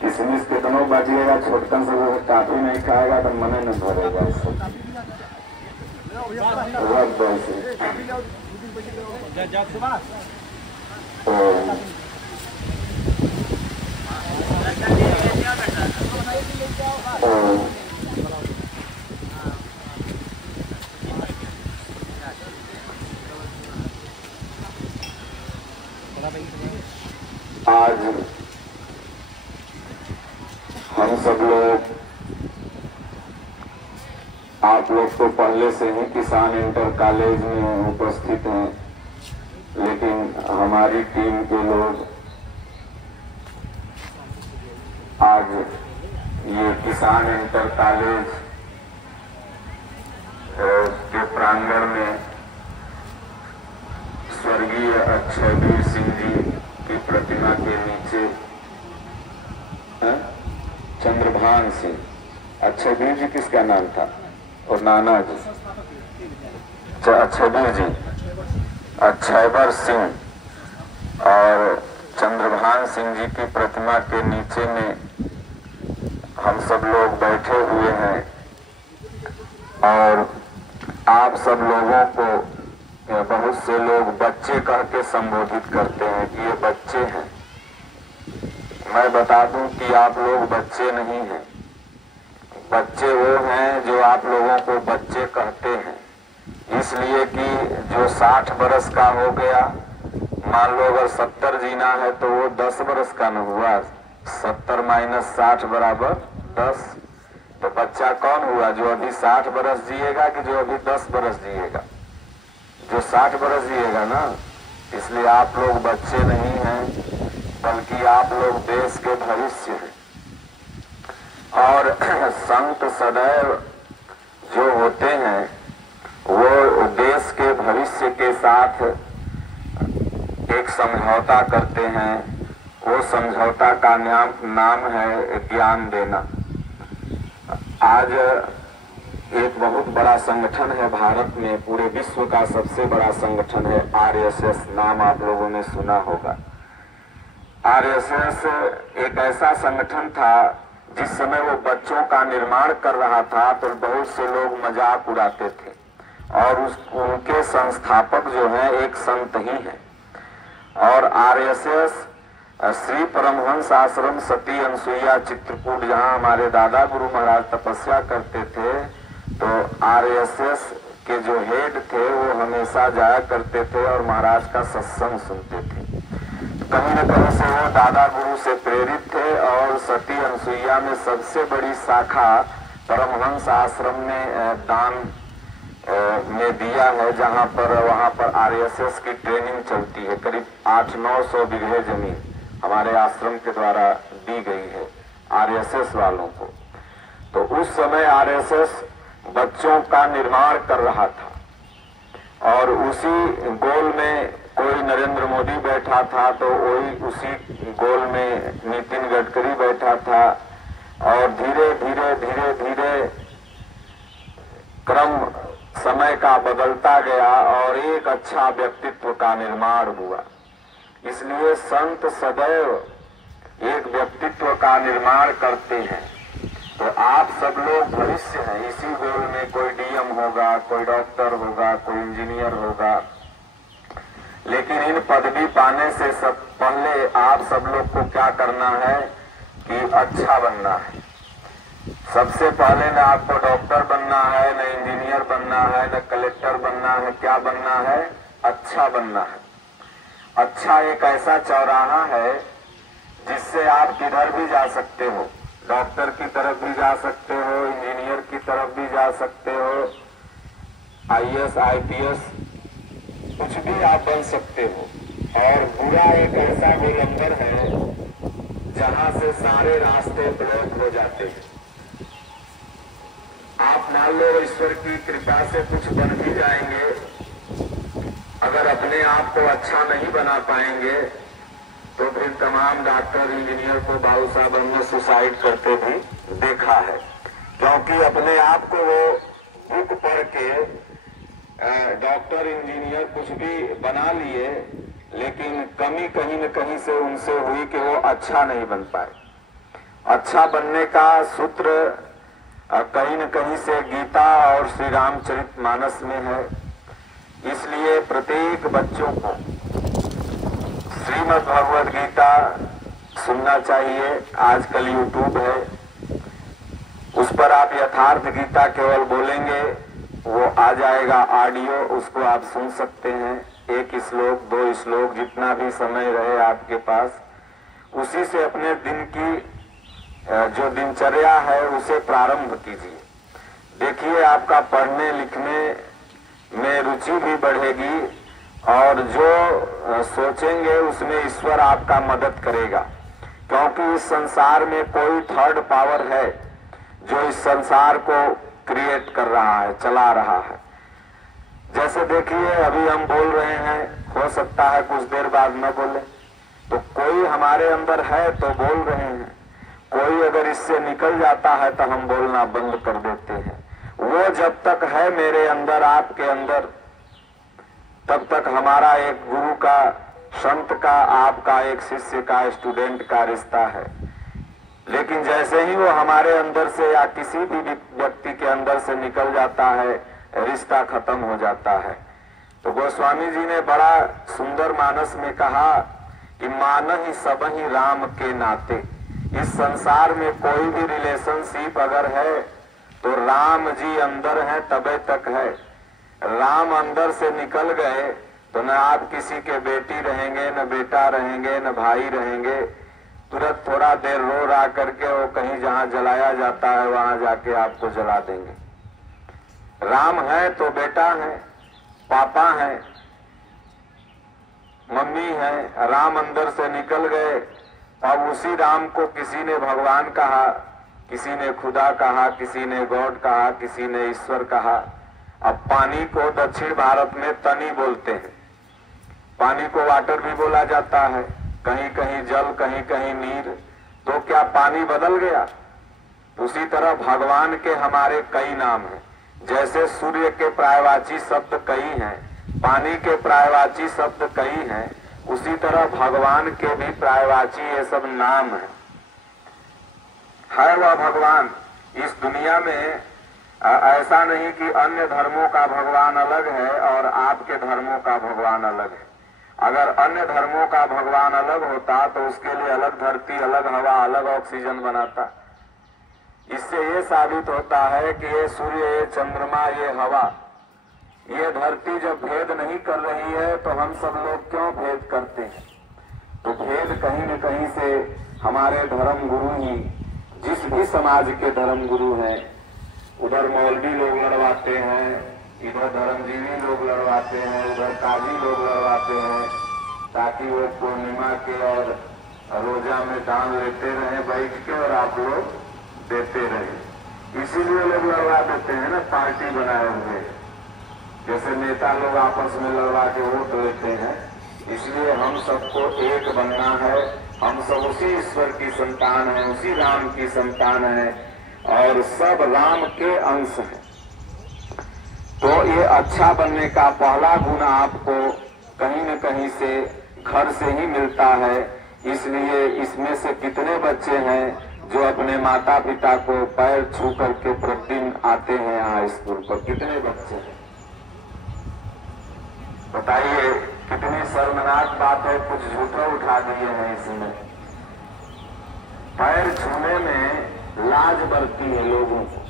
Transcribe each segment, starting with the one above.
किसमिस कितनों बचिएगा, छोटकन से वो काफी नहीं खाएगा तो मने न भरेगा। आज हम सब लोग, आप लोग तो पहले से ही किसान इंटर कॉलेज में उपस्थित हैं, लेकिन हमारी टीम के लोग आज ये किसान इंटर कॉलेज के प्रांगण में स्वर्गीय अक्षयवीर सिंह जी की प्रतिमा के नीचे चंद्रभान सिंह, अक्षयवीर जी किसका नाम था, और नाना जी, अक्षयवीर जी, अक्षयवर सिंह और चंद्रभान सिंह जी की प्रतिमा के नीचे में हम सब लोग बैठे हुए हैं। और आप सब लोगों को बहुत से लोग बच्चे कह के संबोधित करते हैं कि ये बच्चे हैं। मैं बता दूं कि आप लोग बच्चे नहीं हैं। बच्चे वो हैं जो आप लोगों को बच्चे कहते हैं, इसलिए कि जो 60 बरस का हो गया, मान लो अगर 70 जीना है तो वो 10 बरस का न हुआ, 70 माइनस 60 बराबर 10। तो बच्चा कौन हुआ, जो अभी 60 बरस जिएगा कि जो अभी 10 बरस जिएगा, जो 60 बरस जिएगा ना। इसलिए आप लोग बच्चे नहीं हैं, बल्कि आप लोग देश के भविष्य हैं। और संत सदैव जो होते हैं वो देश के भविष्य के साथ एक समझौता करते हैं। वो समझौता का नाम है ज्ञान देना। आज एक बहुत बड़ा संगठन है भारत में, पूरे विश्व का सबसे बड़ा संगठन है आरएसएस, नाम आप लोगों ने सुना होगा। आरएसएस एक ऐसा संगठन था जिस समय वो बच्चों का निर्माण कर रहा था तो बहुत से लोग मजाक उड़ाते थे, और उनके संस्थापक जो हैं एक संत ही हैं। और आरएसएस श्री परमहंस आश्रम सती अनसुईया चित्रकूट, जहां हमारे दादा गुरु महाराज तपस्या करते थे, तो आरएसएस के जो हेड थे वो हमेशा जाया करते थे और महाराज का सत्संग सुनते थे। कहीं न कहीं से वो दादा गुरु से प्रेरित थे, और सती अनसुईया में सबसे बड़ी शाखा परमहंस आश्रम ने दान में दिया है, जहां पर वहां पर आरएसएस की ट्रेनिंग चलती है। करीब 800-900 बीघे जमीन हमारे आश्रम के द्वारा दी गई है आरएसएस वालों को। तो उस समय आरएसएस बच्चों का निर्माण कर रहा था, और उसी गोल में कोई नरेंद्र मोदी बैठा था, तो वही उसी गोल में नितिन गडकरी बैठा था। और धीरे धीरे धीरे धीरे क्रम समय का बदलता गया और एक अच्छा व्यक्तित्व का निर्माण हुआ। इसलिए संत सदैव एक व्यक्तित्व का निर्माण करते हैं। तो आप सब लोग भविष्य हैं। इसी गोल में कोई डीएम होगा, कोई डॉक्टर होगा, कोई इंजीनियर होगा, लेकिन इन पदवी पाने से सब पहले आप सब लोग को क्या करना है कि अच्छा बनना है। सबसे पहले न आपको डॉक्टर बनना है, न इंजीनियर बनना है, न कलेक्टर बनना है, क्या बनना है, अच्छा बनना है। अच्छा एक ऐसा चौराहा है जिससे आप किधर भी जा सकते हो, डॉक्टर की तरफ भी जा सकते हो, इंजीनियर की तरफ भी जा सकते हो, आईएएस आईपीएस कुछ भी आप बन सकते हो। और बुरा एक ऐसा गोलंबर है जहां से सारे रास्ते ब्लॉक हो जाते हैं। आप मान लो ईश्वर की कृपा से कुछ बन भी जाएंगे, अगर अपने आप को अच्छा नहीं बना पाएंगे तो फिर तमाम डॉक्टर इंजीनियर को बाबू साहब हमने सुसाइड करते भी देखा है, क्योंकि अपने आप को वो बुक पढ़ के डॉक्टर इंजीनियर कुछ भी बना लिए लेकिन कमी कहीं न कहीं से उनसे हुई कि वो अच्छा नहीं बन पाए। अच्छा बनने का सूत्र कहीं न कहीं से गीता और श्री रामचरितमानस में है। इसलिए प्रत्येक बच्चों को श्रीमद् भगवद गीता सुनना चाहिए। आजकल यूट्यूब है, उस पर आप यथार्थ गीता केवल बोलेंगे वो आ जाएगा ऑडियो, उसको आप सुन सकते हैं। एक श्लोक, 2 श्लोक, जितना भी समय रहे आपके पास, उसी से अपने दिन की जो दिनचर्या है उसे प्रारंभ कीजिए। देखिए आपका पढ़ने लिखने में रुचि भी बढ़ेगी और जो सोचेंगे उसमें ईश्वर आपका मदद करेगा, क्योंकि इस संसार में कोई थर्ड पावर है जो इस संसार को क्रिएट कर रहा है, चला रहा है। जैसे देखिए अभी हम बोल रहे हैं, हो सकता है कुछ देर बाद न बोले, तो कोई हमारे अंदर है तो बोल रहे हैं। कोई अगर इससे निकल जाता है तो हम बोलना बंद कर देते हैं। वो जब तक है मेरे अंदर, आपके अंदर, तब तक हमारा एक गुरु का, संत का, आपका एक शिष्य का, स्टूडेंट का रिश्ता है। लेकिन जैसे ही वो हमारे अंदर से या किसी भी व्यक्ति के अंदर से निकल जाता है, रिश्ता खत्म हो जाता है। तो गोस्वामी जी ने बड़ा सुंदर मानस में कहा कि मानहि सबहि राम के नाते। इस संसार में कोई भी रिलेशनशिप अगर है तो राम जी अंदर है तबे तक है। राम अंदर से निकल गए तो न आप किसी के बेटी रहेंगे, न बेटा रहेंगे, न भाई रहेंगे। तुरंत थोड़ा देर रो रा करके वो कहीं जहाँ जलाया जाता है वहां जाके आपको जला देंगे। राम है तो बेटा है, पापा है, मम्मी है। राम अंदर से निकल गए, अब उसी राम को किसी ने भगवान कहा, किसी ने खुदा कहा, किसी ने गॉड कहा, किसी ने ईश्वर कहा। अब पानी को दक्षिण भारत में तनी बोलते हैं, पानी को वाटर भी बोला जाता है, कहीं कहीं जल, कहीं कहीं नीर। तो क्या पानी बदल गया? उसी तरह भगवान के हमारे कई नाम हैं। जैसे सूर्य के पर्यायवाची शब्द कई हैं, पानी के पर्यायवाची शब्द कई हैं, उसी तरह भगवान के भी पर्यायवाची ये सब नाम है वह भगवान। इस दुनिया में ऐसा नहीं कि अन्य धर्मों का भगवान अलग है और आपके धर्मों का भगवान अलग है। अगर अन्य धर्मों का भगवान अलग होता तो उसके लिए अलग धरती, अलग हवा, अलग ऑक्सीजन बनाता। इससे ये साबित होता है कि ये सूर्य, ये चंद्रमा, ये हवा, ये धरती जब भेद नहीं कर रही है तो हम सब लोग क्यों भेद करते हैं? तो भेद कहीं न कहीं से हमारे धर्म गुरु ही, जिस भी समाज के धर्म गुरु हैं, उधर मौलवी लोग लड़वाते हैं, इधर धर्मजीवी लोग लड़वाते हैं, उधर काजी लोग लड़वाते हैं, ताकि वो पूर्णिमा के और रोजा में दान लेते रहे बैठ के और आप लोग देते रहे। इसीलिए लोग लड़वा देते हैं ना, पार्टी बनाए हुए। जैसे नेता लोग आपस में लड़वा के वोट लेते हैं, इसलिए हम सबको एक बनना है। हम सब उसी ईश्वर की संतान हैं, उसी राम की संतान हैं और सब राम के अंश हैं। तो ये अच्छा बनने का पहला गुण आपको कहीं न कहीं से घर से ही मिलता है। इसलिए इसमें से कितने बच्चे हैं जो अपने माता पिता को पैर छू करके प्रतिदिन आते हैं यहाँ स्कूल पर? कितने बच्चे हैं बताइए? कितनी शर्मनाक बात है, कुछ झूठे उठा दिए हैं इसमें। पैर छूने में लाज बरती है लोगों को।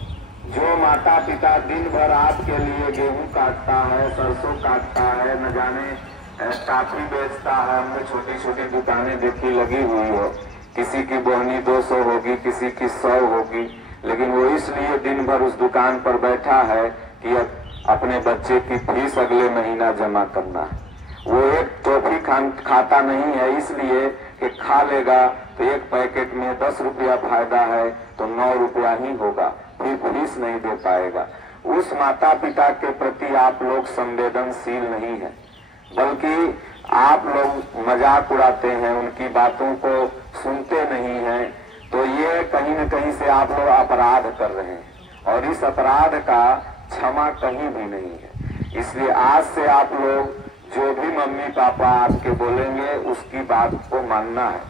जो माता पिता दिन भर आपके लिए गेहूं काटता है, सरसों काटता है, न जाने टाफी बेचता है, हमने छोटी छोटी दुकानें देखी लगी हुई है, किसी की बोहनी 200 होगी, किसी की 100 होगी, लेकिन वो इसलिए दिन भर उस दुकान पर बैठा है कि अपने बच्चे की फीस अगले महीना जमा करना है। वो एक टॉफी खाता नहीं है इसलिए कि खा लेगा तो एक पैकेट में 10 रुपया फायदा है तो 9 रुपया ही होगा, फिर फीस नहीं दे पाएगा। उस माता पिता के प्रति आप लोग संवेदनशील नहीं है, बल्कि आप लोग मजाक उड़ाते हैं, उनकी बातों को सुनते नहीं हैं। तो ये कहीं न कहीं से आप लोग अपराध कर रहे हैं और इस अपराध का क्षमा कहीं भी नहीं है। इसलिए आज से आप लोग जो भी मम्मी पापा आपके बोलेंगे उसकी बात को मानना है,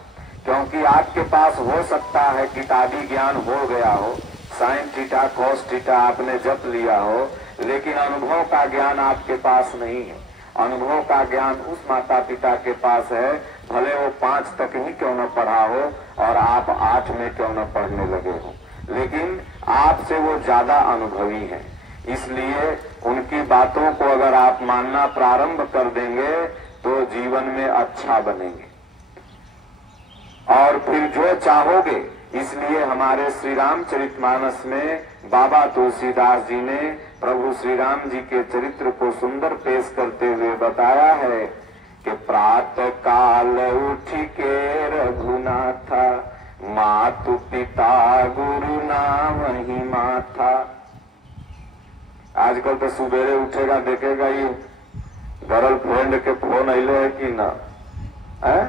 क्योंकि आपके पास हो सकता है किताबी ज्ञान हो गया हो, साइन थीटा कॉस थीटा आपने जप लिया हो, लेकिन अनुभव का ज्ञान आपके पास नहीं है। अनुभव का ज्ञान उस माता पिता के पास है, भले वो 5 तक ही क्यों न पढ़ा हो और आप 8 में क्यों न पढ़ने लगे हो, लेकिन आपसे वो ज्यादा अनुभवी है। इसलिए उनकी बातों को अगर आप मानना प्रारंभ कर देंगे तो जीवन में अच्छा बनेंगे और फिर जो चाहोगे। इसलिए हमारे श्री रामचरितमानस में बाबा तुलसीदास जी ने प्रभु श्री राम जी के चरित्र को सुंदर पेश करते हुए बताया है कि प्रातः काल उठ के रघुनाथा, मातु पिता गुरु नाम ही माथा। आजकल तो सुबेरे उठेगा देखेगा ये गर्लफ्रेंड के फोन अले है कि ना है,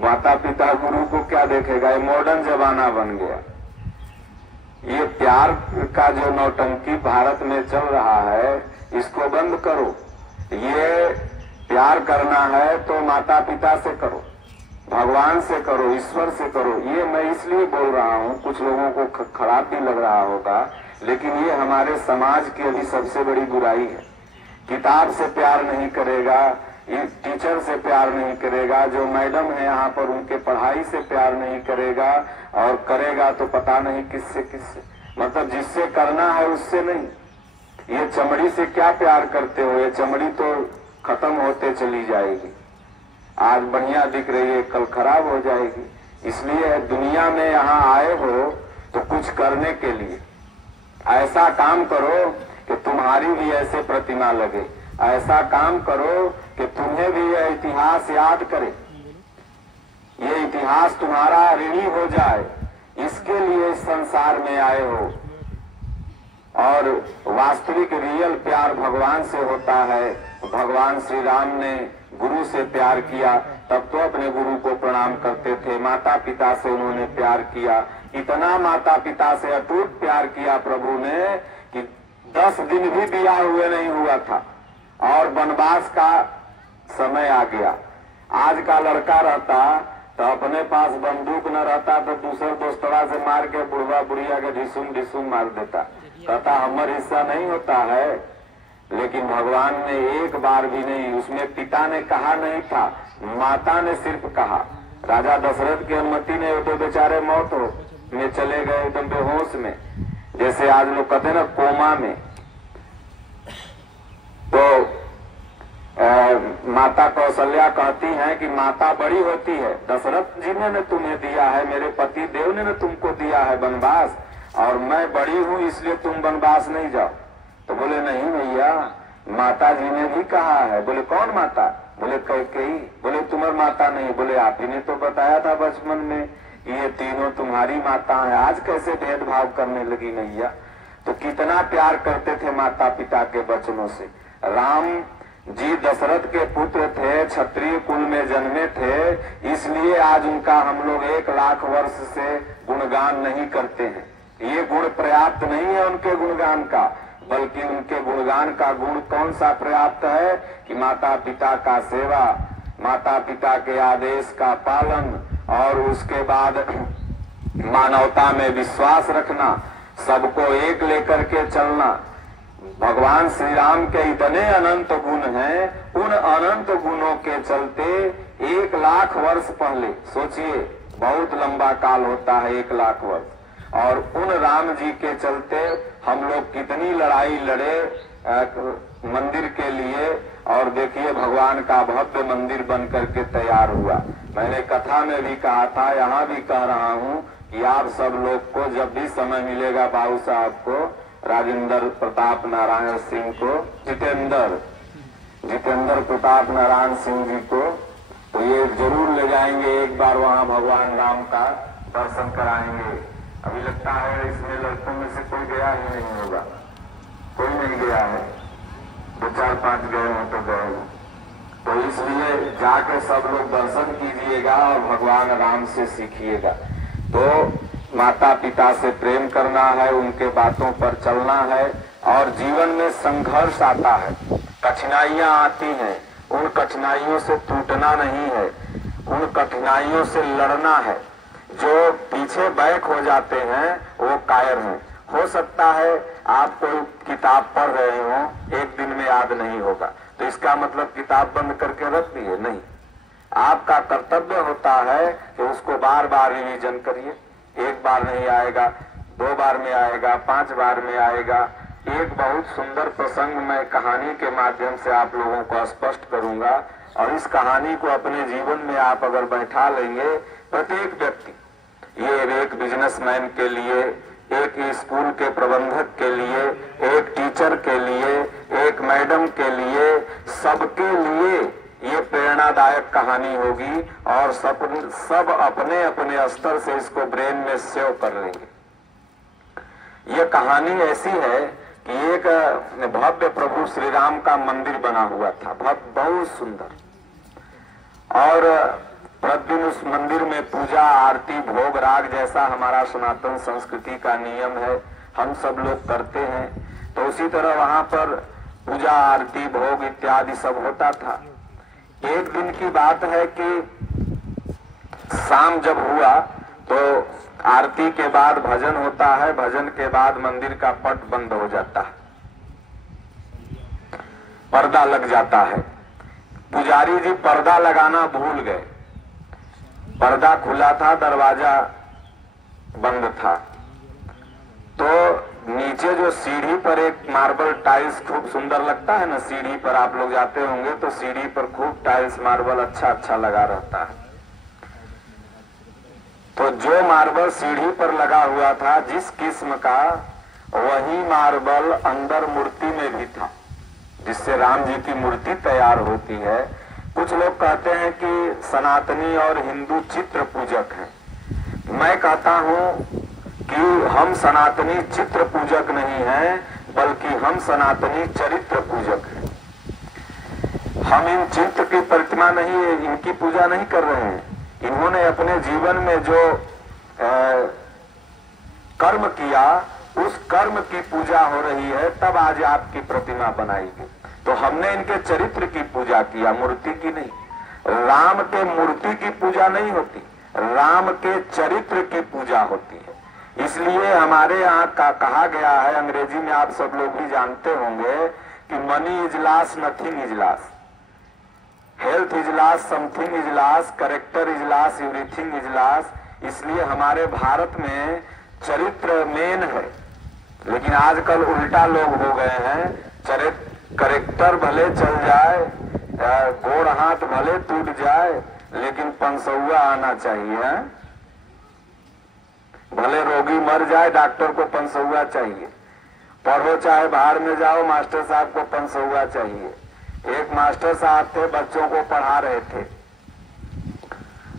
माता पिता गुरु को क्या देखेगा। ये मॉडर्न जमाना बन गया। ये प्यार का जो नौटंकी भारत में चल रहा है इसको बंद करो। ये प्यार करना है तो माता पिता से करो, भगवान से करो, ईश्वर से करो। ये मैं इसलिए बोल रहा हूँ, कुछ लोगों को खराब भी लग रहा होगा, लेकिन ये हमारे समाज की अभी सबसे बड़ी बुराई है। किताब से प्यार नहीं करेगा, टीचर से प्यार नहीं करेगा, जो मैडम है यहाँ पर उनके पढ़ाई से प्यार नहीं करेगा, और करेगा तो पता नहीं किससे किससे, मतलब जिससे करना है उससे नहीं। ये चमड़ी से क्या प्यार करते हो, ये चमड़ी तो खत्म होते चली जाएगी। आज बढ़िया दिख रही है, कल खराब हो जाएगी। इसलिए दुनिया में यहाँ आए हो तो कुछ करने के लिए ऐसा काम करो कि तुम्हारी भी ऐसे प्रतिमा लगे, ऐसा काम करो कि तुम्हें भी यह इतिहास याद करे, ये इतिहास तुम्हारा ऋणी हो जाए। इसके लिए इस संसार में आए हो। और वास्तविक रियल प्यार भगवान से होता है। भगवान श्री राम ने गुरु से प्यार किया, तब तो अपने गुरु को प्रणाम करते थे। माता पिता से उन्होंने प्यार किया, इतना माता पिता से अटूट प्यार किया प्रभु ने कि 10 दिन भी ब्याह हुए नहीं हुआ था और वनवास का समय आ गया। आज का लड़का रहता तो अपने पास बंदूक न रहता तो दूसरे दोस्तड़ा से मार के बुढ़वा बुढ़िया के ढिसुम ढिसुम मार देता, कहता हमारा हिस्सा नहीं होता है। लेकिन भगवान ने एक बार भी नहीं, उसमें पिता ने कहा नहीं था, माता ने सिर्फ कहा। राजा दशरथ की अनुमति ने तो बेचारे मौत हो में चले गए, एकदम बेहोश में, जैसे आज लोग कहते हैं ना कोमा में। तो माता कौशल्या कहती हैं कि माता बड़ी होती है, दशरथ जी ने तुम्हें दिया है, मेरे पति देव ने तुमको दिया है वनवास, और मैं बड़ी हूँ इसलिए तुम वनवास नहीं जाओ। तो बोले नहीं भैया, माता जी ने भी कहा है। बोले कौन माता? बोले कैकेयी। बोले तुम्हारी माता नहीं? बोले आप ही ने तो बताया था बचपन में ये तीनों तुम्हारी माता है, आज कैसे भेदभाव करने लगी मैया। तो कितना प्यार करते थे माता पिता के वचनों से। राम जी दशरथ के पुत्र थे, क्षत्रिय कुल में जन्मे थे, इसलिए आज उनका हम लोग 1 लाख वर्ष से गुणगान नहीं करते हैं। ये गुण पर्याप्त नहीं है उनके गुणगान का, बल्कि उनके गुणगान का गुण कौन सा पर्याप्त है कि माता पिता का सेवा, माता पिता के आदेश का पालन, और उसके बाद मानवता में विश्वास रखना, सबको एक लेकर के चलना। भगवान श्री राम के इतने अनंत गुण हैं, उन अनंत गुणों के चलते 1 लाख वर्ष पहले, सोचिए बहुत लंबा काल होता है 1 लाख वर्ष, और उन राम जी के चलते हम लोग कितनी लड़ाई लड़े मंदिर के लिए, और देखिए भगवान का भव्य मंदिर बन करके तैयार हुआ। मैंने कथा में भी कहा था, यहाँ भी कह रहा हूँ कि आप सब लोग को जब भी समय मिलेगा, बाबू साहब को, राजेंद्र प्रताप नारायण सिंह को, जितेंद्र प्रताप नारायण सिंह जी को, तो ये जरूर ले जाएंगे, एक बार वहाँ भगवान राम का दर्शन कराएंगे। अभी लगता है इसमें लड़कों में से कोई गया ही नहीं होगा, कोई नहीं गया है, 2-4-5 गए हो तो गए हो। तो इसलिए जाके सब लोग दर्शन कीजिएगा और भगवान राम से सीखिएगा। तो माता पिता से प्रेम करना है, उनके बातों पर चलना है, और जीवन में संघर्ष आता है, कठिनाइयां आती हैं, उन कठिनाइयों से टूटना नहीं है, उन कठिनाइयों से लड़ना है। जो पीछे बैक हो जाते हैं वो कायर हैं। हो सकता है आप कोई किताब पढ़ रहे हो, एक दिन में याद नहीं होगा, तो इसका मतलब किताब बंद करके रख दिए नहीं। आपका कर्तव्य होता है कि उसको बार बार रिवीजन करिए। एक बार नहीं आएगा, 2 बार में आएगा, 5 बार में आएगा। एक बहुत सुंदर प्रसंग मैं कहानी के माध्यम से आप लोगों को स्पष्ट करूंगा, और इस कहानी को अपने जीवन में आप अगर बैठा लेंगे, प्रत्येक व्यक्ति, ये एक बिजनेसमैन के लिए, एक स्कूल के प्रबंधक के लिए, एक टीचर के लिए, एक मैडम के लिए, सबके लिए ये प्रेरणादायक कहानी होगी, और सब अपने अपने स्तर से इसको ब्रेन में सेव कर लेंगे। ये कहानी ऐसी है कि एक भव्य प्रभु श्री राम का मंदिर बना हुआ था, बहुत सुंदर, और प्रतिदिन उस मंदिर में पूजा आरती भोग राग जैसा हमारा सनातन संस्कृति का नियम है, हम सब लोग करते हैं। तो उसी तरह वहां पर पूजा आरती भोग इत्यादि सब होता था। एक दिन की बात है कि शाम जब हुआ तो आरती के बाद भजन होता है, भजन के बाद मंदिर का पट बंद हो जाता है, पर्दा लग जाता है। पुजारी जी पर्दा लगाना भूल गए, पर्दा खुला था, दरवाजा बंद था। तो नीचे जो सीढ़ी पर एक मार्बल टाइल्स खूब सुंदर लगता है ना, सीढ़ी पर आप लोग जाते होंगे तो सीढ़ी पर खूब टाइल्स मार्बल अच्छा लगा रहता है। तो जो मार्बल सीढ़ी पर लगा हुआ था, जिस किस्म का, वही मार्बल अंदर मूर्ति में भी था, जिससे राम जी की मूर्ति तैयार होती है। कुछ लोग कहते हैं कि सनातनी और हिंदू चित्र पूजक हैं। मैं कहता हूं कि हम सनातनी चित्र पूजक नहीं हैं, बल्कि हम सनातनी चरित्र पूजक हैं। हम इन चित्र की प्रतिमा नहीं, इनकी पूजा नहीं कर रहे हैं। इन्होंने अपने जीवन में जो कर्म किया, उस कर्म की पूजा हो रही है, तब आज आपकी प्रतिमा बनाई गई। तो हमने इनके चरित्र की पूजा किया, मूर्ति की नहीं। राम के मूर्ति की पूजा नहीं होती, राम के चरित्र की पूजा होती है। इसलिए हमारे यहाँ का कहा गया है, अंग्रेजी में आप सब लोग भी जानते होंगे कि money is loss, nothing is loss, health is loss, something is loss, character is loss, everything is loss. इसलिए हमारे भारत में चरित्र मेन है, लेकिन आजकल उल्टा लोग हो गए हैं। कैरेक्टर भले चल जाए, गोड़ हाथ भले टूट जाए, लेकिन पंसौआ आना चाहिए। भले रोगी मर जाए, डॉक्टर को पंसौआ चाहिए। पढ़ो चाहे बाहर में जाओ, मास्टर साहब को पंसौआ चाहिए। एक मास्टर साहब थे, बच्चों को पढ़ा रहे थे,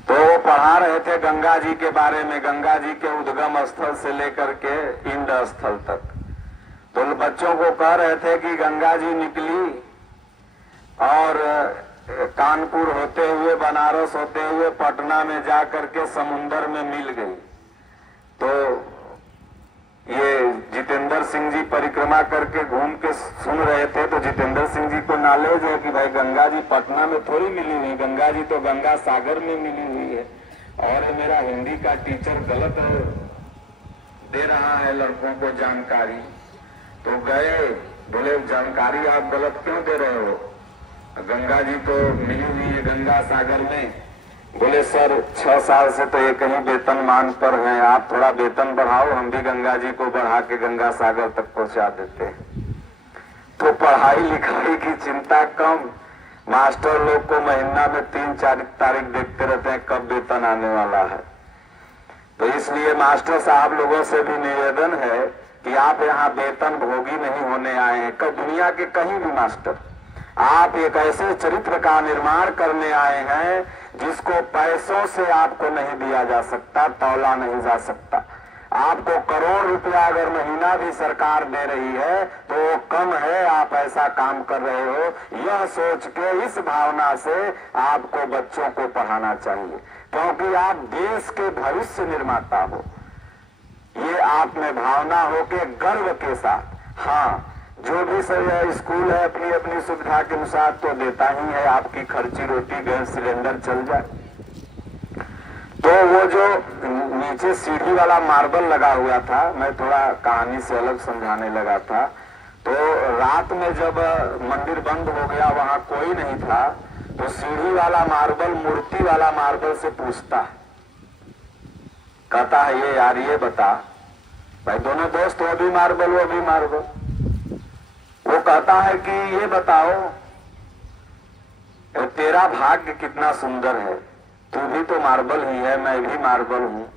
तो वो पढ़ा रहे थे गंगा जी के बारे में, गंगा जी के उद्गम स्थल से लेकर के इंड स्थल तक। तो बच्चों को कह रहे थे कि गंगा जी निकली और कानपुर होते हुए, बनारस होते हुए, पटना में जा करके समुंदर में मिल गई। तो ये जितेंद्र सिंह जी परिक्रमा करके घूम के सुन रहे थे, तो जितेंद्र सिंह जी को नॉलेज है कि भाई गंगा जी पटना में थोड़ी मिली हुई, गंगा जी तो गंगा सागर में मिली हुई है। और मेरा हिंदी का टीचर गलत दे रहा है लड़कों को जानकारी। तो गए, बोले जानकारी आप गलत क्यों दे रहे हो, गंगा जी तो मिली हुई है गंगा सागर में। बोले सर 6 साल से तो एक ही वेतनमान पर हैं, आप थोड़ा वेतन बढ़ाओ, हम भी गंगा जी को बढ़ा के गंगा सागर तक पहुंचा देते हैं। तो पढ़ाई लिखाई की चिंता कम, मास्टर लोग को महीना में 3-4 तारीख देखते रहते हैं कब वेतन आने वाला है। तो इसलिए मास्टर साहब लोगों से भी निवेदन है कि आप यहाँ वेतन भोगी नहीं होने आए हैं। दुनिया के कहीं भी मास्टर, आप एक ऐसे चरित्र का निर्माण करने आए हैं जिसको पैसों से आपको नहीं दिया जा सकता, तौला नहीं जा सकता। आपको करोड़ रुपया अगर महीना भी सरकार दे रही है तो वो कम है, आप ऐसा काम कर रहे हो। यह सोच के, इस भावना से आपको बच्चों को पढ़ाना चाहिए, क्योंकि आप देश के भविष्य निर्माता हो। ये आप में भावना हो के गर्व के साथ, हाँ जो भी स्कूल है अपनी अपनी सुविधा के अनुसार तो देता ही है, आपकी खर्ची रोटी गैस सिलेंडर चल जाए। तो वो जो नीचे सीढ़ी वाला मार्बल लगा हुआ था, मैं थोड़ा कहानी से अलग समझाने लगा था। तो रात में जब मंदिर बंद हो गया, वहां कोई नहीं था, तो सीढ़ी वाला मार्बल मूर्ति वाला मार्बल से पूछता है, कहता है ये यार ये बता, भाई दोनों दोस्त, वो भी मार्बल वो भी मार्बल, वो कहता है कि ये बताओ तेरा भाग्य कितना सुंदर है, तू भी तो मार्बल ही है, मैं भी मार्बल हूँ,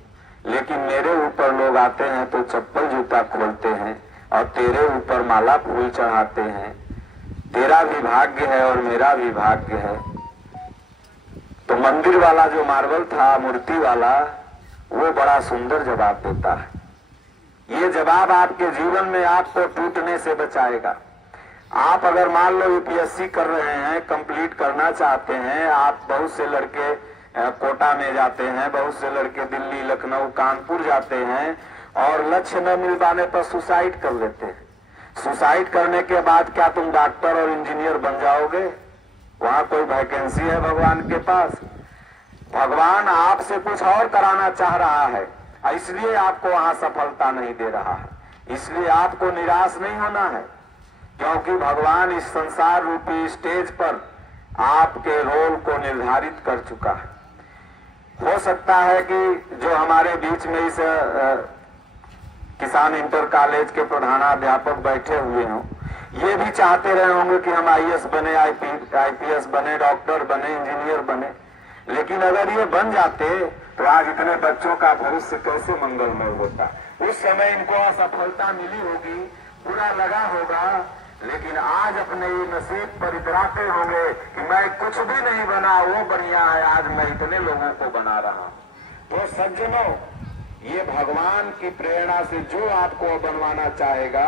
लेकिन मेरे ऊपर लोग आते हैं तो चप्पल जूता खोलते हैं और तेरे ऊपर माला फूल चढ़ाते हैं। तेरा भी भाग्य है और मेरा भी भाग्य है। तो मंदिर वाला जो मार्बल था, मूर्ति वाला, वो बड़ा सुंदर जवाब देता है। ये जवाब आपके जीवन में आपको टूटने से बचाएगा। आप अगर मान लो यूपीएससी कर रहे हैं, कंप्लीट करना चाहते हैं, आप बहुत से लड़के कोटा में जाते हैं, बहुत से लड़के दिल्ली, लखनऊ, कानपुर जाते हैं और लक्ष्य न मिल पाने पर सुसाइड कर लेते हैं। सुसाइड करने के बाद क्या तुम डॉक्टर और इंजीनियर बन जाओगे? वहां कोई वैकेंसी है भगवान के पास? भगवान आपसे कुछ और कराना चाह रहा है, इसलिए आपको वहां सफलता नहीं दे रहा है। इसलिए आपको निराश नहीं होना है, क्योंकि भगवान इस संसार रूपी स्टेज पर आपके रोल को निर्धारित कर चुका है। हो सकता है कि जो हमारे बीच में इस किसान इंटर कॉलेज के प्रधानाध्यापक बैठे हुए हों, ये भी चाहते रहे होंगे कि हम आईएएस बने, आईपीएस बने, डॉक्टर बने, इंजीनियर बने, लेकिन अगर ये बन जाते तो आज इतने बच्चों का भविष्य कैसे मंगलमय होता। उस समय इनको असफलता मिली होगी, बुरा लगा होगा, लेकिन आज अपने ये नसीब पर इतराते होंगे कि मैं कुछ भी नहीं बना, वो बढ़िया है, आज मैं इतने लोगों को बना रहा हूं। तो सज्जनों, ये भगवान की प्रेरणा से जो आपको बनवाना चाहेगा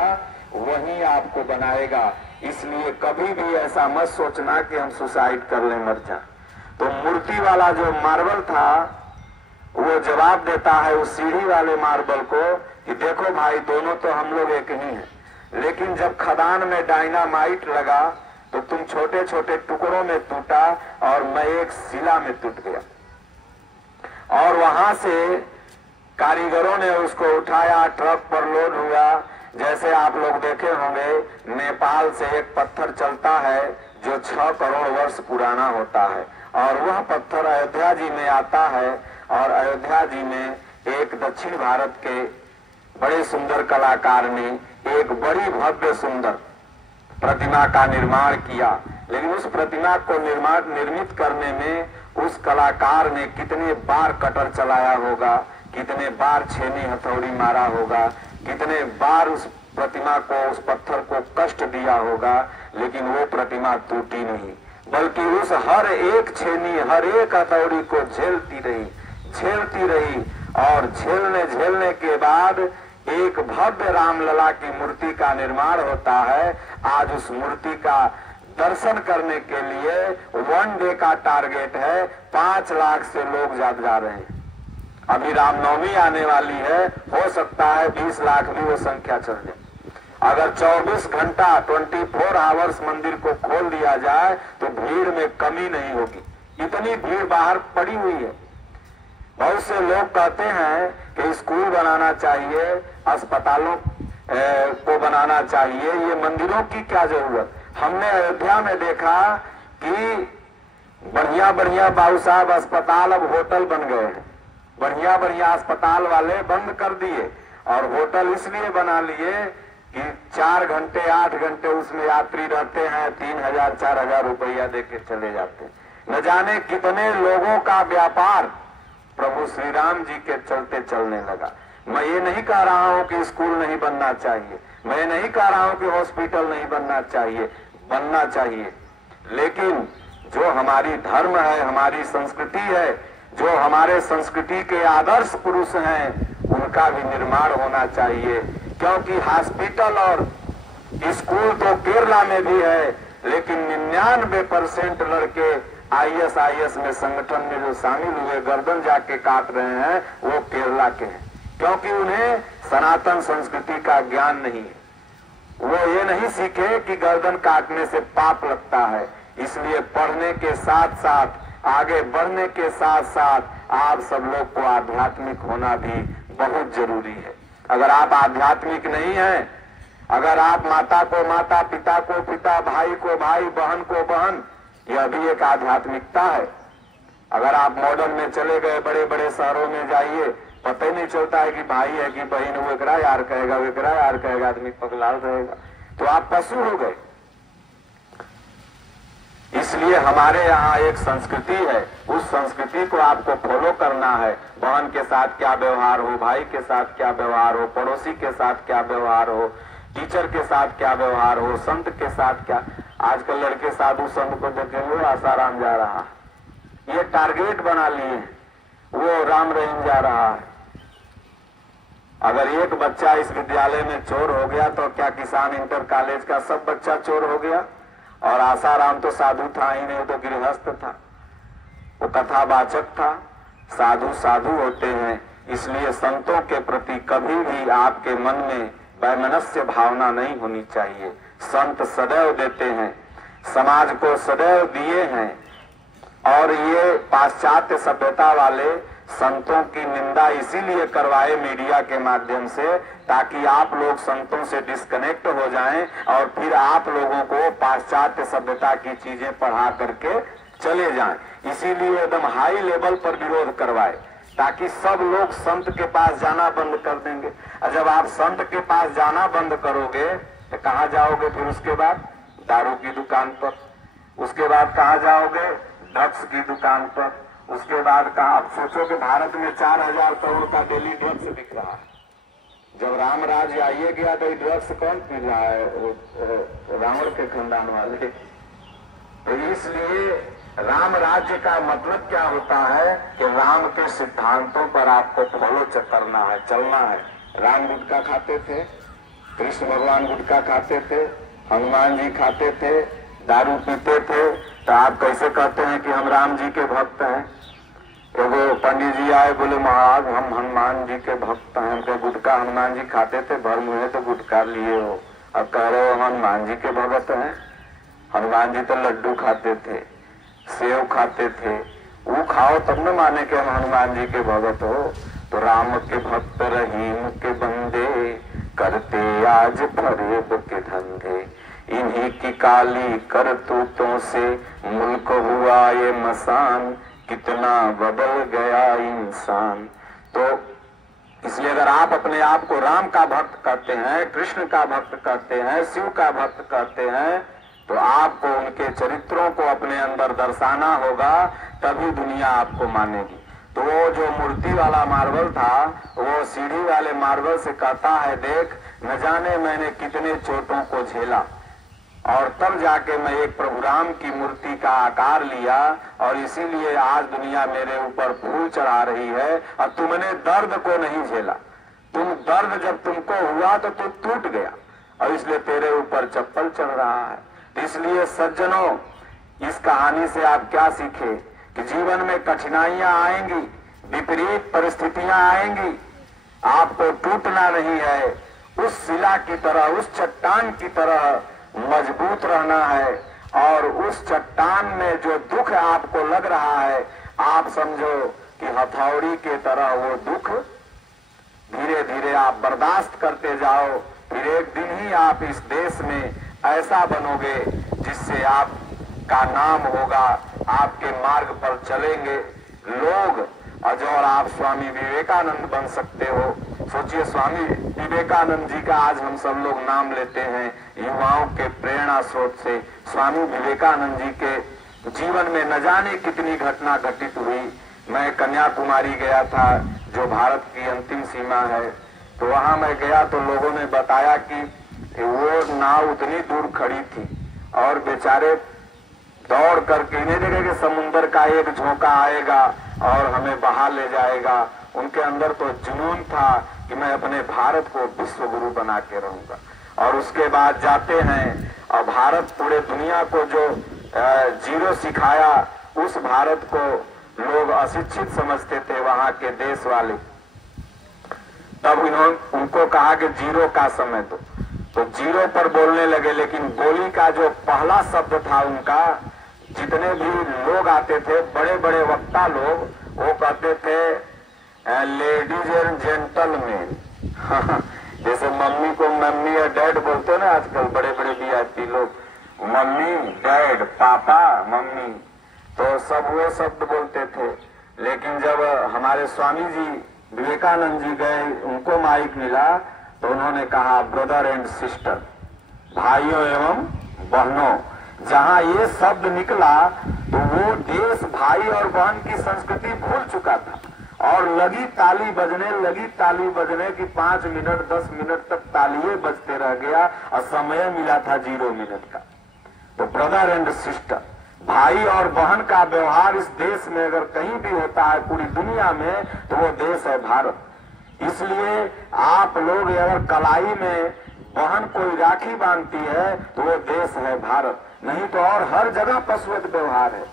वही आपको बनाएगा। इसलिए कभी भी ऐसा मत सोचना कि हम सुसाइड कर ले, मर जा। तो मूर्ति वाला जो मार्बल था, वो जवाब देता है उस सीढ़ी वाले मार्बल को कि देखो भाई, दोनों तो हम लोग एक ही हैं, लेकिन जब खदान में डायनामाइट लगा तो तुम छोटे छोटे टुकड़ों में टूटा और मैं एक शिला में टूट गया। और वहां से कारीगरों ने उसको उठाया, ट्रक पर लोड हुआ। जैसे आप लोग देखे होंगे, नेपाल से एक पत्थर चलता है जो 6 करोड़ वर्ष पुराना होता है, और वह पत्थर अयोध्या जी में आता है। और अयोध्या जी में एक दक्षिण भारत के बड़े सुंदर कलाकार ने एक बड़ी भव्य सुंदर प्रतिमा का निर्माण किया। लेकिन उस प्रतिमा को निर्मित करने में उस कलाकार ने कितने बार कटर चलाया होगा, कितने बार छेनी हथौड़ी मारा होगा, कितने बार उस प्रतिमा को, उस पत्थर को कष्ट दिया होगा, लेकिन वो प्रतिमा टूटी नहीं, बल्कि उस हर एक छेनी, हर एक हथौड़ी को झेलती रही और झेलने के बाद एक भव्य रामलला की मूर्ति का निर्माण होता है। आज उस मूर्ति का दर्शन करने के लिए 1 डे का टारगेट है, 5 लाख से लोग जा रहे हैं। अभी रामनवमी आने वाली है, हो सकता है 20 लाख भी वो संख्या चढ़ जाए। अगर 24 घंटा 24 आवर्स मंदिर को खोल दिया जाए तो भीड़ में कमी नहीं होगी। इतनी भीड़ बाहर पड़ी हुई है। बहुत से लोग कहते हैं कि स्कूल बनाना चाहिए, अस्पतालों को बनाना चाहिए, ये मंदिरों की क्या जरूरत। हमने अयोध्या में देखा कि बढ़िया बढ़िया बाबू साहब अस्पताल अब होटल बन गए हैं। बढ़िया बढ़िया अस्पताल वाले बंद कर दिए और होटल इसलिए बना लिए कि 4 घंटे 8 घंटे उसमें यात्री रहते हैं, 3000 4000 रुपया देके चले जाते हैं। न जाने कितने लोगों का व्यापार प्रभु श्री राम जी के चलते चलने लगा। मैं ये नहीं कह रहा हूं कि स्कूल नहीं बनना चाहिए, मैं नहीं कह रहा हूं कि हॉस्पिटल नहीं बनना चाहिए, लेकिन जो हमारी धर्म है, हमारी संस्कृति है, जो हमारे संस्कृति के आदर्श पुरुष हैं, उनका भी निर्माण होना चाहिए। क्योंकि हॉस्पिटल और स्कूल तो केरला में भी है, लेकिन 99% लड़के ISIS में संगठन में जो शामिल हुए, गर्दन जाके काट रहे हैं, वो केरला के हैं, क्योंकि उन्हें सनातन संस्कृति का ज्ञान नहीं है। वो ये नहीं सीखे कि गर्दन काटने से पाप लगता है। इसलिए पढ़ने के साथ साथ, आगे बढ़ने के साथ साथ आप सब लोग को आध्यात्मिक होना भी बहुत जरूरी है। अगर आप आध्यात्मिक नहीं हैं, अगर आप माता को माता, पिता को पिता, भाई को भाई, बहन को बहन, यह भी एक आध्यात्मिकता है। अगर आप मॉडर्न में चले गए, बड़े बड़े शहरों में जाइए, पता ही नहीं चलता है कि भाई है कि बहन, वो एकरा यार कहेगा, वो एकरा यार कहेगा, आदमी पगलाल रहेगा, तो आप पशु हो गए। इसलिए हमारे यहाँ एक संस्कृति है, उस संस्कृति को आपको फॉलो करना है। बहन के साथ क्या व्यवहार हो, भाई के साथ क्या व्यवहार हो, पड़ोसी के साथ क्या व्यवहार हो, टीचर के साथ क्या व्यवहार हो, संत के साथ क्या। आजकल लड़के साधु संत को देखेंगे आसाराम जा रहा है, ये टारगेट बना लिए, वो राम रहीम जा रहा है। अगर एक बच्चा इस विद्यालय में चोर हो गया तो क्या किसान इंटर कॉलेज का सब बच्चा चोर हो गया? और आसाराम तो साधु था ही नहीं, तो गृहस्थ था, वो कथावाचक था। साधु साधु होते हैं। इसलिए संतों के प्रति कभी भी आपके मन में वैमनस्य भावना नहीं होनी चाहिए। संत सदैव देते हैं, समाज को सदैव दिए हैं। और ये पाश्चात्य सभ्यता वाले संतों की निंदा इसीलिए करवाए मीडिया के माध्यम से, ताकि आप लोग संतों से डिस्कनेक्ट हो जाएं और फिर आप लोगों को पाश्चात्य सभ्यता की चीजें पढ़ा करके चले जाएं। इसीलिए एकदम हाई लेवल पर विरोध करवाए, ताकि सब लोग संत के पास जाना बंद कर देंगे। और जब आप संत के पास जाना बंद करोगे तो कहाँ जाओगे? फिर उसके बाद दारू की दुकान पर, उसके बाद कहाँ जाओगे? ड्रग्स की दुकान पर, उसके बाद कहा। आप सोचो कि भारत में 4000 करोड़ का डेली ड्रग्स बिक रहा है। जब राम राज्य आइए गया तो ड्रग्स कौन पी रहा है? रावण के खानदान वाले। तो इसलिए राम राज्य का मतलब क्या होता है कि राम के सिद्धांतों पर आपको फॉलो करना है, चलना है। राम गुटखा खाते थे, कृष्ण भगवान गुटखा खाते थे, हनुमान जी खाते थे, दारू पीते थे, तो आप कैसे कहते हैं कि हम राम जी के भक्त हैं? वो पंडित जी आए, बोले महाराज हम हनुमान जी के भक्त हैं। उनके गुटखा हनुमान जी खाते थे, भर मुहे तो गुटखा लिए हो, अब कह रहे हो हनुमान जी के भगत हैं। हनुमान जी तो लड्डू खाते थे, सेव खाते थे, वो खाओ तब न माने कि हम हनुमान जी के भगत हो। तो राम के भक्त रहीम के बंदे, करते आज फरेब के धंधे, इन्हीं की काली करतूतों से मुल्क हुआ ये मसान, कितना बदल गया इंसान। तो इसलिए अगर आप अपने आप को राम का भक्त करते हैं, कृष्ण का भक्त करते हैं, शिव का भक्त करते हैं, तो आपको उनके चरित्रों को अपने अंदर दर्शाना होगा, तभी दुनिया आपको मानेगी। तो वो जो मूर्ति वाला मार्बल था, वो सीढ़ी वाले मार्बल से कहता है, देख न जाने मैंने कितने चोटों को झेला, और तब जाके मैं एक प्रभु राम की मूर्ति का आकार लिया, और इसीलिए आज दुनिया मेरे ऊपर फूल चढ़ा रही है। और तुमने दर्द को नहीं झेला, तुम दर्द जब तुमको हुआ तो तू टूट गया, और इसलिए तेरे ऊपर चप्पल चढ़ रहा है। इसलिए सज्जनों, इस कहानी से आप क्या सीखे कि जीवन में कठिनाइयां आएंगी, विपरीत परिस्थितियां आएंगी, आपको टूटना नहीं है। उस शिला की तरह, उस चट्टान की तरह मजबूत रहना है। और उस चट्टान में जो दुख आपको लग रहा है, आप समझो कि हथौड़ी के तरह वो दुख धीरे धीरे आप बर्दाश्त करते जाओ। फिर एक दिन ही आप इस देश में ऐसा बनोगे जिससे आपका नाम होगा, आपके मार्ग पर चलेंगे लोग, और आप स्वामी विवेकानंद बन सकते हो। सोचिए, स्वामी विवेकानंद जी का आज हम सब लोग नाम लेते हैं युवाओं के प्रेरणा स्रोत से। स्वामी विवेकानंद जी के जीवन में न जाने कितनी घटना घटित हुई। मैं कन्याकुमारी गया था, जो भारत की अंतिम सीमा है, तो वहां मैं गया तो लोगों ने बताया कि वो नाव उतनी दूर खड़ी थी और बेचारे दौड़ करके इन्हें देखे कि समुन्द्र का एक झोंका आएगा और हमें बहा ले जाएगा। उनके अंदर तो जुनून था कि मैं अपने भारत को विश्व गुरु बना के रहूंगा। और उसके बाद जाते हैं और भारत पूरे दुनिया को जो जीरो सिखाया, उस भारत को लोग अशिक्षित समझते थे वहां के देश वाले। तब उनको कहा कि जीरो का समय दो, तो जीरो पर बोलने लगे। लेकिन बोली का जो पहला शब्द था उनका, जितने भी लोग आते थे, बड़े बड़े वक्ता लोग, वो कहते थे लेडीज एंड जेंटलमैन। जैसे मम्मी को मम्मी या डैड बोलते हैं ना आजकल बड़े बड़े वीआईपी लोग, मम्मी डैड पापा मम्मी, तो सब वो शब्द बोलते थे। लेकिन जब हमारे स्वामी जी विवेकानंद जी गए, उनको माइक मिला, तो उन्होंने कहा ब्रदर एंड सिस्टर, भाइयों एवं बहनों। जहां ये शब्द निकला तो वो देश भाई और बहन की संस्कृति भूल चुका था, और लगी ताली बजने की 5 मिनट 10 मिनट तक तालिये बजते रह गया, और समय मिला था 0 मिनट का। तो ब्रदर एंड सिस्टर, भाई और बहन का व्यवहार इस देश में अगर कहीं भी होता है पूरी दुनिया में, तो वो देश है भारत। इसलिए आप लोग अगर कलाई में बहन कोई राखी बांधती है तो वो देश है भारत, नहीं तो और हर जगह पशुवत व्यवहार है।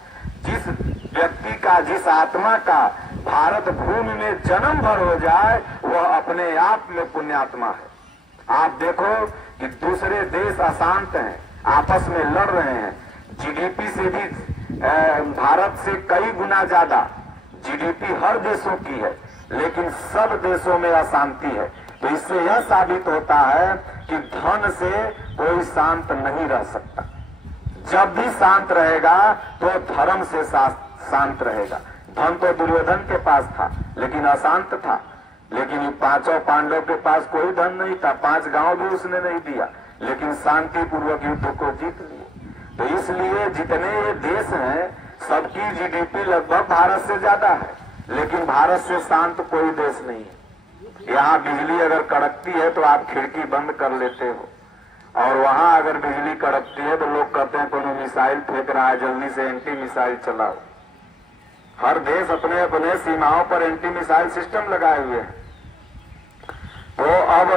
जिस व्यक्ति का, जिस आत्मा का भारत भूमि में जन्म भर हो जाए, वह अपने आप में पुण्यात्मा है। आप देखो कि दूसरे देश अशांत हैं, आपस में लड़ रहे हैं, जीडीपी से भी भारत से कई गुना ज्यादा जीडीपी हर देशों की है, लेकिन सब देशों में अशांति है। तो इससे यह साबित होता है कि धन से कोई शांत नहीं रह सकता। जब भी शांत रहेगा तो धर्म से शांत रहेगा। धन तो दुर्योधन के पास था लेकिन अशांत था, लेकिन 5 पांडव के पास कोई धन नहीं था, 5 गांव भी उसने नहीं दिया, लेकिन शांति पूर्वक युद्ध को जीत लिए। तो इसलिए जितने ये देश हैं सबकी जीडीपी लगभग भारत से ज्यादा है, लेकिन भारत से शांत कोई देश नहीं है। यहाँ बिजली अगर कड़कती है तो आप खिड़की बंद कर लेते हो, और वहां अगर बिजली कड़कती है तो लोग कहते हैं कोनो मिसाइल फेंक रहा है, जल्दी से एंटी मिसाइल चलाओ। हर देश अपने अपने सीमाओं पर एंटी मिसाइल सिस्टम लगाए हुए हैं। तो अब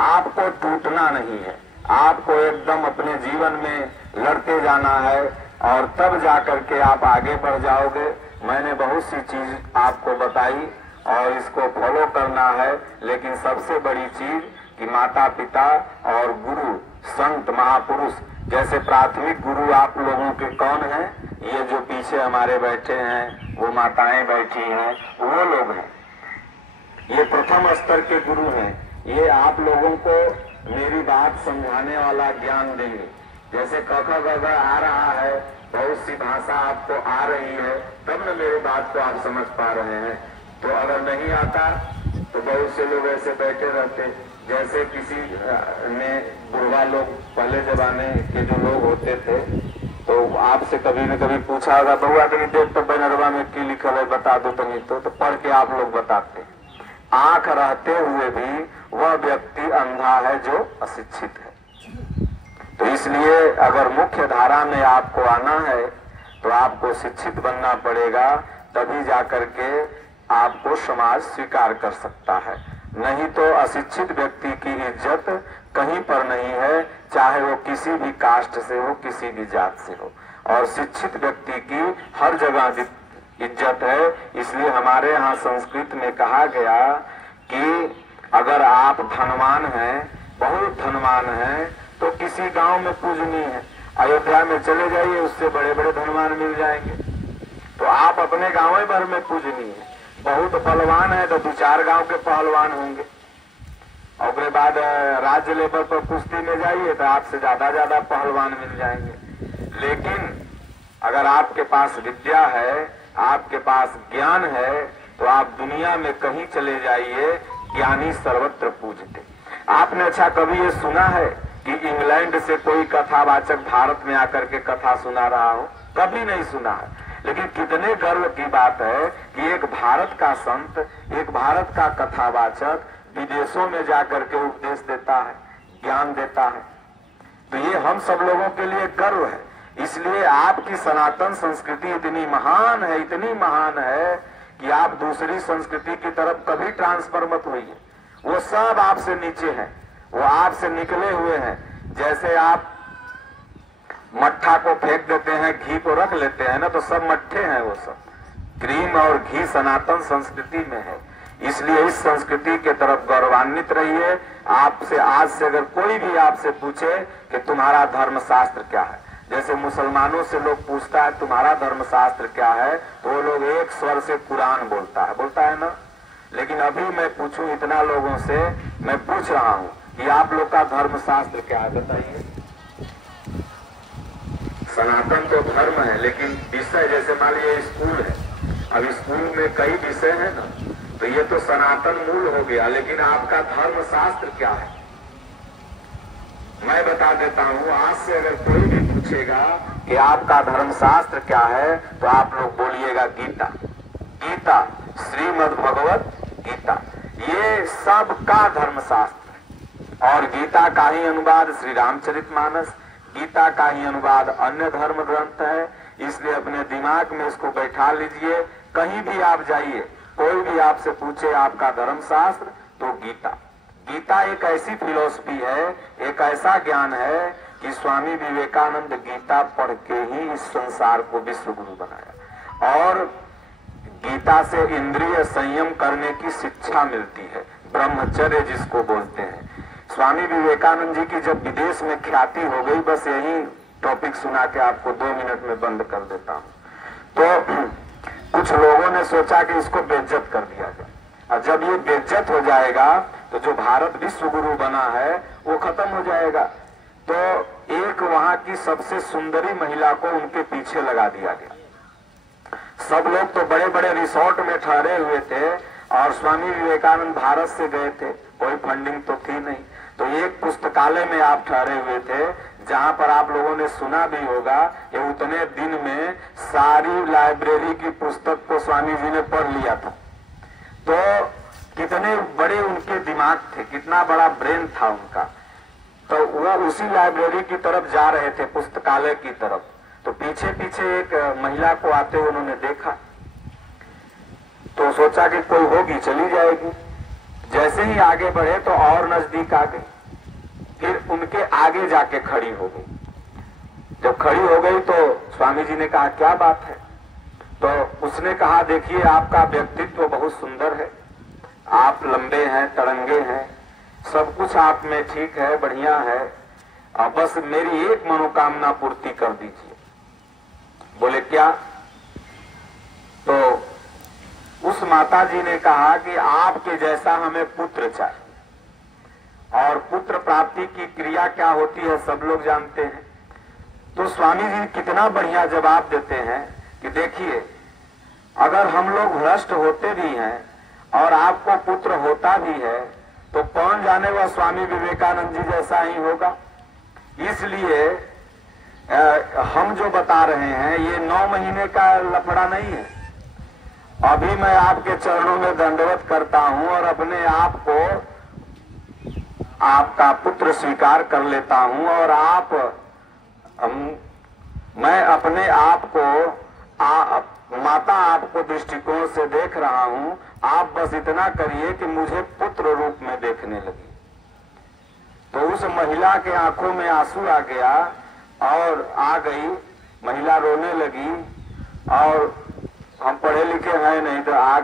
आपको टूटना नहीं है, आपको एकदम अपने जीवन में लड़ते जाना है, और तब जाकर के आप आगे बढ़ जाओगे। मैंने बहुत सी चीज आपको बताई और इसको फॉलो करना है, लेकिन सबसे बड़ी चीज कि माता पिता और गुरु, संत, महापुरुष, जैसे प्राथमिक गुरु आप लोगों के कौन हैं? ये जो पीछे हमारे बैठे हैं, वो माताएं बैठी हैं, वो लोग हैं। ये प्रथम स्तर के गुरु हैं। ये आप लोगों को मेरी बात समझाने वाला ज्ञान देंगे। जैसे क ख ग घ आ रहा है, बहुत सी भाषा आपको आ रही है, तब न मेरी बात को आप समझ पा रहे हैं। तो अगर नहीं आता तो बहुत से लोग ऐसे बैठे रहते, जैसे किसी ने बुढ़वा लोग, पहले जमाने के जो लोग होते थे, तो आपसे कभी न कभी पूछा होगा, बउआ तनी देख तो बैनरवा में की लिखल है, बता दो तनी। तो पढ़ के आप लोग बताते। आंख रहते हुए भी वह व्यक्ति अंधा है जो अशिक्षित है। तो इसलिए अगर मुख्य धारा में आपको आना है तो आपको शिक्षित बनना पड़ेगा, तभी जाकर के आपको समाज स्वीकार कर सकता है। नहीं तो अशिक्षित व्यक्ति की इज्जत कहीं पर नहीं है, चाहे वो किसी भी कास्ट से हो, किसी भी जात से हो। और शिक्षित व्यक्ति की हर जगह इज्जत है। इसलिए हमारे यहाँ संस्कृत में कहा गया कि अगर आप धनवान हैं, बहुत धनवान हैं, तो किसी गांव में पूजनीय है। अयोध्या में चले जाइए, उससे बड़े बड़े धनवान मिल जाएंगे, तो आप अपने गांव भर में पूजनीय है। बहुत पहलवान है तो 2-4 गांव के पहलवान होंगे। और उसके बाद राज्य लेवल पर कुश्ती में जाइए तो आपसे ज्यादा पहलवान मिल जाएंगे। लेकिन अगर आपके पास विद्या है, आपके पास ज्ञान है, तो आप दुनिया में कहीं चले जाइए, ज्ञानी सर्वत्र पूजते। आपने अच्छा कभी ये सुना है कि इंग्लैंड से कोई कथावाचक भारत में आकर के कथा सुना रहा हो? कभी नहीं सुना है। लेकिन कितने गर्व की बात है कि एक भारत का संत, एक भारत का कथावाचक विदेशों में जाकर के उपदेश देता है, ज्ञान देता है। तो ये हम सब लोगों के लिए गर्व है। इसलिए आपकी सनातन संस्कृति इतनी महान है, इतनी महान है कि आप दूसरी संस्कृति की तरफ कभी ट्रांसफर मत होइए। वो सब आपसे नीचे हैं, वो आपसे निकले हुए हैं। जैसे आप मट्ठा को फेंक देते हैं, घी को रख लेते हैं ना, तो सब मट्ठे हैं वो सब। क्रीम और घी सनातन संस्कृति में है। इसलिए इस संस्कृति के तरफ गौरवान्वित रहिए। आपसे आज से अगर कोई भी आपसे पूछे कि तुम्हारा धर्मशास्त्र क्या है, जैसे मुसलमानों से लोग पूछता है तुम्हारा धर्मशास्त्र क्या है, तो वो लोग एक स्वर से कुरान बोलता है ना। लेकिन अभी मैं पूछूं इतना लोगों से, मैं पूछ रहा हूं कि आप लोग का धर्मशास्त्र क्या है, बताइए। सनातन तो धर्म है, लेकिन विषय जैसे मान लीजिए स्कूल है, अब स्कूल में कई विषय है ना, तो ये तो सनातन मूल हो गया, लेकिन आपका धर्मशास्त्र क्या है मैं बता देता हूँ। आज से अगर कोई भी पूछेगा कि आपका धर्मशास्त्र क्या है, तो आप लोग बोलिएगा गीता। गीता, श्रीमद् भगवत गीता, ये सब का धर्मशास्त्र। और गीता का ही अनुवाद श्री रामचरितमानस, गीता का ही अनुवाद अन्य धर्म ग्रंथ है। इसलिए अपने दिमाग में इसको बैठा लीजिए। कहीं भी आप जाइए, कोई भी आपसे पूछे आपका धर्मशास्त्र, तो गीता। गीता एक ऐसी फिलॉसफी है, एक ऐसा ज्ञान है कि स्वामी विवेकानंद गीता पढ़ के ही इस संसार को विश्व गुरु बनाया। और गीता से इंद्रिय संयम करने की शिक्षा मिलती है, ब्रह्मचर्य जिसको बोलते हैं। स्वामी विवेकानंद जी की जब विदेश में ख्याति हो गई, बस यही टॉपिक सुना के आपको 2 मिनट में बंद कर देता हूँ। तो कुछ लोगों ने सोचा कि इसको बेइज्जत कर दिया जाए, और जब ये बेइज्जत हो जाएगा तो जो भारत विश्व गुरु बना है वो खत्म हो जाएगा। तो एक वहां की सबसे सुंदरी महिला को उनके पीछे लगा दिया गया। सब लोग तो बड़े बड़े रिसोर्ट में ठहरे हुए थे, और स्वामी विवेकानंद भारत से गए थे, कोई फंडिंग तो थी नहीं। तो एक पुस्तकालय में आप ठहरे हुए थे, जहां पर आप लोगों ने सुना भी होगा कि उतने दिन में सारी लाइब्रेरी की पुस्तक को स्वामी जी ने पढ़ लिया था। तो कितने बड़े उनके दिमाग थे, कितना बड़ा ब्रेन था उनका। तो वो उसी लाइब्रेरी की तरफ जा रहे थे, पुस्तकालय की तरफ। तो पीछे पीछे एक महिला को आते हुए उन्होंने देखा, तो सोचा कि कोई होगी, चली जाएगी। जैसे ही आगे बढ़े तो और नजदीक आ गई, फिर उनके आगे जाके खड़ी हो गई। जब खड़ी हो गई तो स्वामी जी ने कहा क्या बात है? तो उसने कहा देखिए आपका व्यक्तित्व बहुत सुंदर है, आप लंबे हैं, तरंगे हैं, सब कुछ आप में ठीक है, बढ़िया है, अब बस मेरी एक मनोकामना पूर्ति कर दीजिए। बोले क्या? तो उस माता जी ने कहा कि आपके जैसा हमें पुत्र चाहिए, और पुत्र प्राप्ति की क्रिया क्या होती है सब लोग जानते हैं। तो स्वामी जी कितना बढ़िया जवाब देते हैं कि देखिए अगर हम लोग भ्रष्ट होते भी हैं और आपको पुत्र होता भी है, तो कौन जाने वह स्वामी विवेकानंद जी जैसा ही होगा। इसलिए हम जो बता रहे हैं ये 9 महीने का लफड़ा नहीं है। अभी मैं आपके चरणों में दंडवत करता हूं और अपने आप को आपका पुत्र स्वीकार कर लेता हूं, और मैं अपने आप को माता आपको दृष्टिकोण से देख रहा हूं। आप बस इतना करिए कि मुझे पुत्र रूप में देखने लगी। तो उस महिला के आंखों में आंसू आ गया और आ गई, महिला रोने लगी। और हम पढ़े लिखे हैं नहीं, तो आ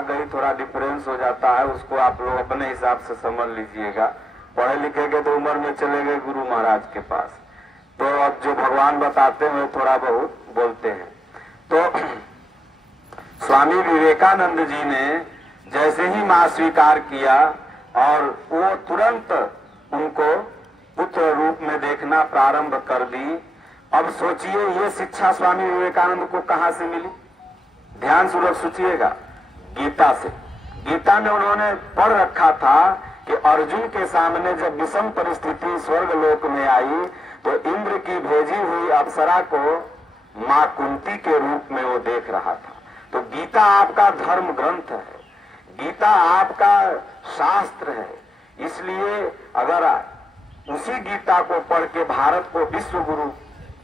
गई थोड़ा डिफरेंस हो जाता है, उसको आप लोग अपने हिसाब से समझ लीजिएगा। पढ़े लिखे के तो उम्र में चले गए गुरु महाराज के पास, तो अब जो भगवान बताते हैं थोड़ा बहुत बोलते हैं। तो स्वामी विवेकानंद जी ने जैसे ही मां स्वीकार किया, और वो तुरंत उनको पुत्र रूप में देखना प्रारंभ कर दी। अब सोचिए ये शिक्षा स्वामी विवेकानंद को कहां से मिली? ध्यान पूर्वक सोचिएगा, गीता से। गीता में उन्होंने पढ़ रखा था कि अर्जुन के सामने जब विषम परिस्थिति स्वर्ग लोक में आई, तो इंद्र की भेजी हुई अप्सरा को मां कुंती के रूप में वो देख रहा था। तो गीता आपका धर्म ग्रंथ है, गीता आपका शास्त्र है। इसलिए अगर उसी गीता को पढ़ के भारत को विश्व गुरु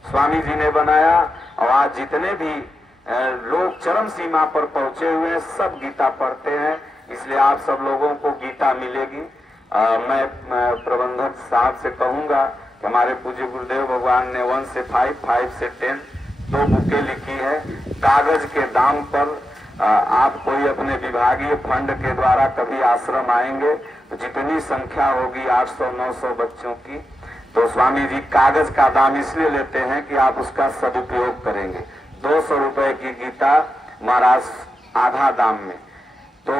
स्वामी जी ने बनाया, और आज जितने भी लोग चरम सीमा पर पहुंचे हुए हैं सब गीता पढ़ते हैं। इसलिए आप सब लोगों को गीता मिलेगी। मैं प्रबंधक साहब से कहूंगा कि हमारे पूज्य गुरुदेव भगवान ने 1 से 5, 5 से 10 2 बुकें लिखी है। कागज के दाम पर आप कोई अपने विभागीय फंड के द्वारा कभी आश्रम आएंगे तो जितनी संख्या होगी 800-900 बच्चों की, तो स्वामी जी कागज का दाम इसलिए लेते हैं कि आप उसका सदुपयोग करेंगे। 200 रुपए की गीता महाराज आधा दाम में, तो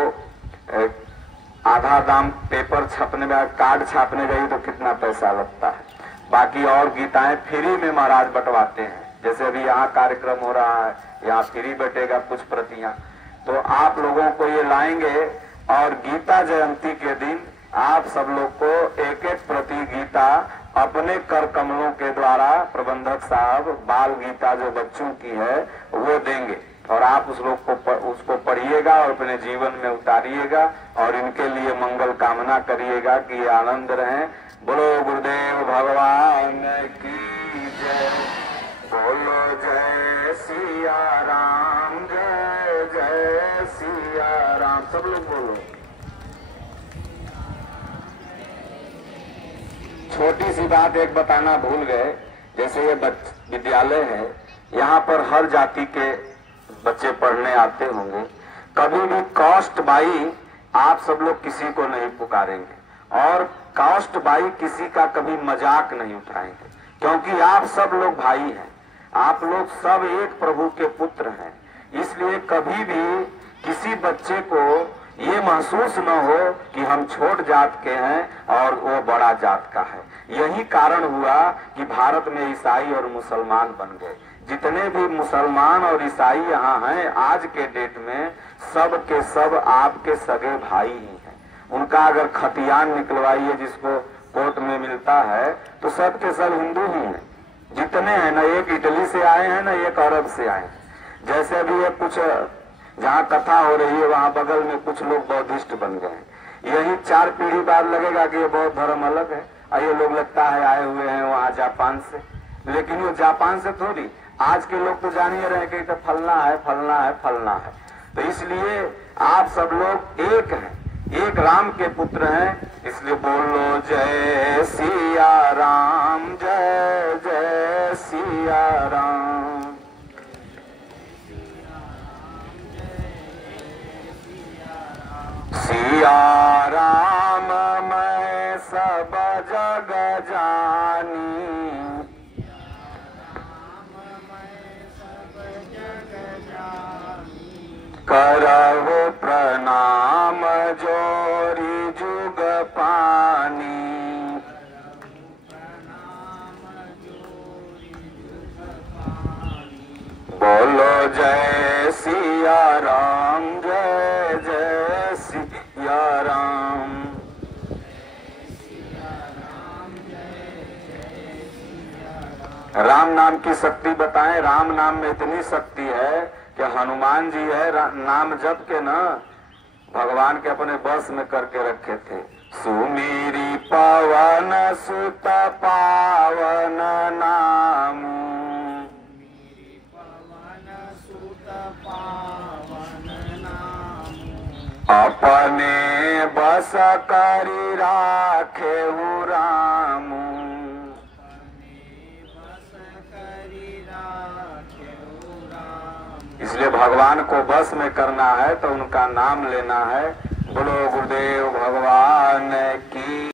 आधा दाम पेपर छपने में, कार्ड छापने गई तो कितना पैसा लगता है। बाकी और गीताएं फ्री में महाराज बंटवाते हैं। जैसे अभी यहाँ कार्यक्रम हो रहा है, यहाँ फ्री बटेगा कुछ प्रतियां, तो आप लोगों को ये लाएंगे और गीता जयंती के दिन आप सब लोग को एक एक प्रति गीता अपने कर कमलों के द्वारा प्रबंधक साहब बाल गीता जो बच्चों की है वो देंगे और आप उसको पढ़िएगा और अपने जीवन में उतारिएगा और इनके लिए मंगल कामना करिएगा कि ये आनंद रहें। बोलो गुरुदेव भगवान की जय, बोलो जय सिया राम, जय जय सिया राम। सब लोग बोलो। छोटी सी बात एक बताना भूल गए, जैसे ये विद्यालय है, यहाँ पर हर जाति के बच्चे पढ़ने आते होंगे। कभी भी कास्ट बाई आप सब लोग किसी को नहीं पुकारेंगे और कास्ट बाई किसी का कभी मजाक नहीं उठाएंगे, क्योंकि आप सब लोग भाई हैं, आप लोग सब एक प्रभु के पुत्र हैं। इसलिए कभी भी किसी बच्चे को ये महसूस न हो कि हम छोट जात के हैं और वो बड़ा जात का है। यही कारण हुआ कि भारत में ईसाई और मुसलमान बन गए। जितने भी मुसलमान और ईसाई यहाँ हैं आज के डेट में, सब के सब आपके सगे भाई ही हैं। उनका अगर खतियान निकलवाइए जिसको कोर्ट में मिलता है तो सब के सब हिंदू ही हैं। जितने हैं ना, एक इटली से आए हैं ना, एक अरब से आए हैं। जैसे अभी ये कुछ जहाँ कथा हो रही है वहाँ बगल में कुछ लोग बौद्धिस्ट बन गए हैं। यही 4 पीढ़ी बाद लगेगा कि ये बौद्ध धर्म अलग है, और ये लोग लगता है आए हुए हैं वहाँ जापान से, लेकिन वो जापान से थोड़ी, आज के लोग तो जान ही रहे कि तो फलना है फलना है फलना है। तो इसलिए आप सब लोग एक हैं, एक राम के पुत्र हैं। इसलिए बोलो जय सिया राम, जय जय सिया राम। सिया राम मैं सब जग जानी, करहु प्रणाम जोरी जुग पानी। बोलो जय सिया राम, जय जय सिया राम। राम नाम की शक्ति बताएं। राम नाम में इतनी शक्ति है कि हनुमान जी है नाम जप के ना भगवान के अपने बस में करके रखे थे। सुमेरी पवन सुत पावन नाम, अपने बस करी राखे हूँ राम। इसलिए भगवान को बस में करना है तो उनका नाम लेना है। बोलो गुरुदेव भगवान की।